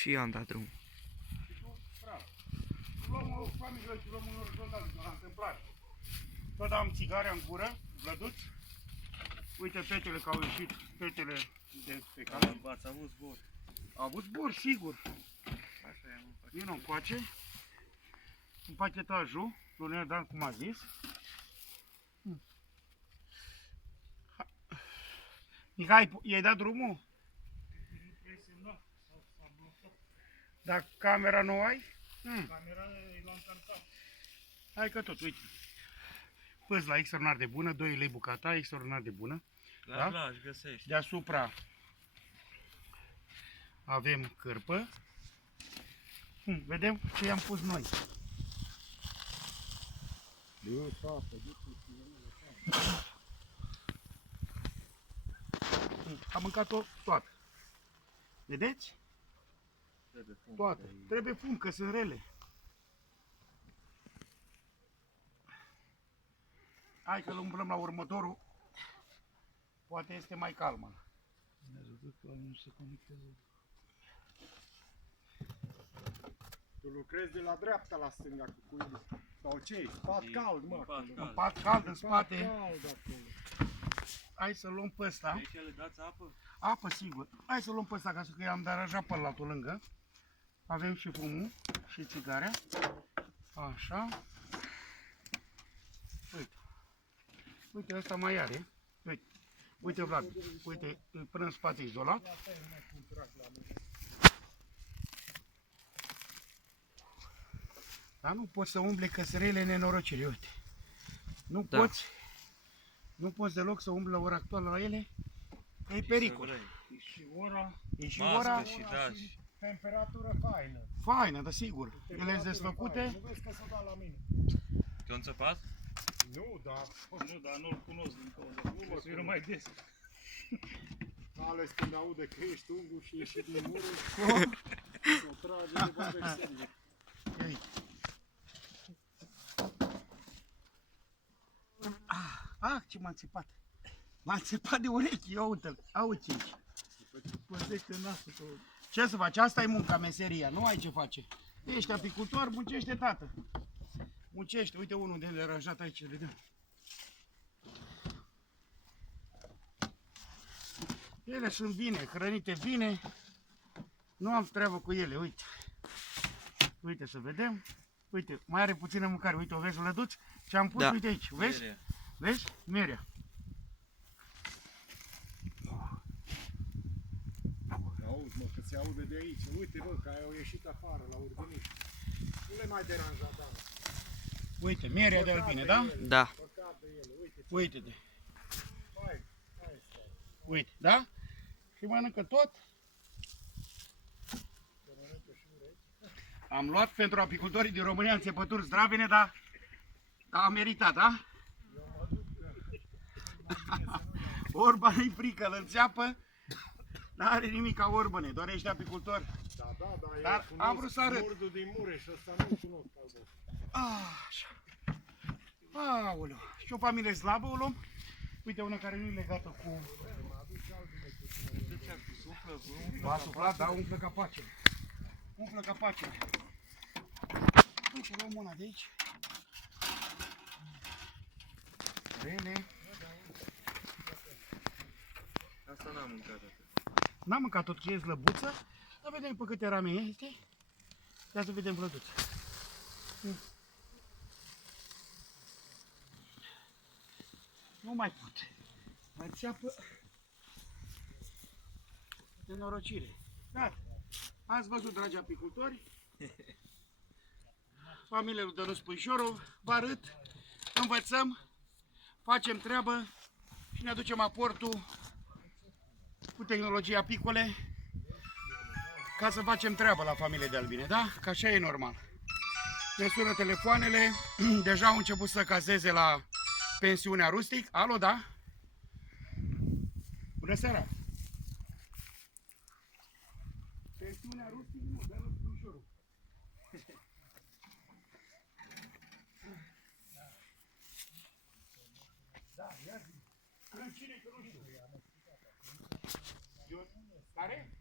Și eu am dat drumul. Și tu, bravo. Luăm o familie și luăm un orizontal, la întâmplare. Tot am țigare în gură, vlăduți. Uite fetele că au ieșit, fetele de pe cale. Ați avut zbor. Au avut zbor, sigur. Așa e, am făcut. Vino încoace. Împachetajul, Lunel Dan cum a zis. Mihai, i-ai dat drumul? Dar camera nu ai? Camera l-am cartat. Hai că tot, uite. Păzla extraordinar de bună, 2 lei bucata, extraordinar de bună. La Blaj găsești. Deasupra avem cârpă. Vedem ce i-am pus noi. Am mâncat-o toată. Vedeți? Toată. Trebuie fum, că sunt rele. Hai că îl umblăm la următorul. Poate este mai calmă. Nu se conectează. Tu lucrezi de la dreapta la stânga cu cuibul. Sau ce? Spat cald, mă. Un pat cald în spate. Cald acolo. Hai să luăm pe ăsta. Aici le dați apă? Apă, sigur. Hai să luăm pe ăsta, ca să că i-am deranjat pe altul lângă. Avem și fumul și țigarea. Așa. Uite. Uite, ăsta mai are. Uite. Uite, Vlad. Uite, până în spate izolat. Dar nu poți să umble căsărele nenorocire, uite. Nu Da. poți. Nu poți deloc să umbli la ora actuală la ele. Că e pericol. E și ora, E și Mască ora și da. Și... temperatură faină. faină, dar sigur. Ele sunt desfăcute. Nu vezi că s-o dat la mine. Te-a înțepat? Nu, dar Nu, dar nu-l cunosc din cauza. Nu mă sună mai des. ales când aude că ești ungul și ieși din mură, s-o trage de bărbeci sânge. Uite. Ah, ce m-a înțepat. M-a înțepat de urechi, ia uite-l. Auzi aici. Păzește nasul tău. Ce să faci? Asta e munca, meseria. Nu ai ce face. Ești apicultor, muncește, tată. Muncește. Uite unul de deranjat aici, le dăm. Ele sunt bine, hrănite bine. Nu am treabă cu ele, uite. Uite să vedem. Uite, mai are puțină mâncare. Uite, o vezi, lăduți? Ce am pus, Da. uite aici. Vezi? Merea. Vezi? Merea. Auzi, mă, că se aude de aici. Uite, bă, că au ieșit afară la urbăniști. Nu le mai deranja, da. Uite, merea de albine, da? Da. Păcat de ele, uite. Uite-te. Hai, hai, stai. Uite, da? Și mănâncă tot. Am luat pentru apicultorii din România înțepături zdravene, dar a meritat, da? Orba nu-i frică, îl înțeapă, n-are nimic ca orbăne, doar ești apicultor. Da, da, da, Dar eu am vrut să arăt. Murdul din Mureș, ăsta nu-l cunosc al vostru. Așa. Aoleu. Și o familie slabă o luăm. Uite, una care nu e legată cu... Suflă vânt. Va sufla, da, umplă capacele. Umplă capacele. Uite, luăm una de aici. Rele. Asta n-am mâncat atât. N-am mâncat tot ce e slăbuță. Să vedem pe câte rame este. Ia să vedem plăduță. Nu mai pot. Mai țeapă de norocire. Da. Ați văzut, dragi apicultori? Familia lui Dănuț Puișorul, vă arăt, învățăm, facem treabă și ne aducem aportul cu tehnologia apicole ca să facem treabă la familie de albine, da? Că așa e normal. Ne sună telefoanele, deja au început să cazeze la pensiunea Rustic. Alo, da? Bună seara! Pensiunea Rustic, nu, Dănuț Puișorul. Da, ia zi. Cine că nu știu. Care?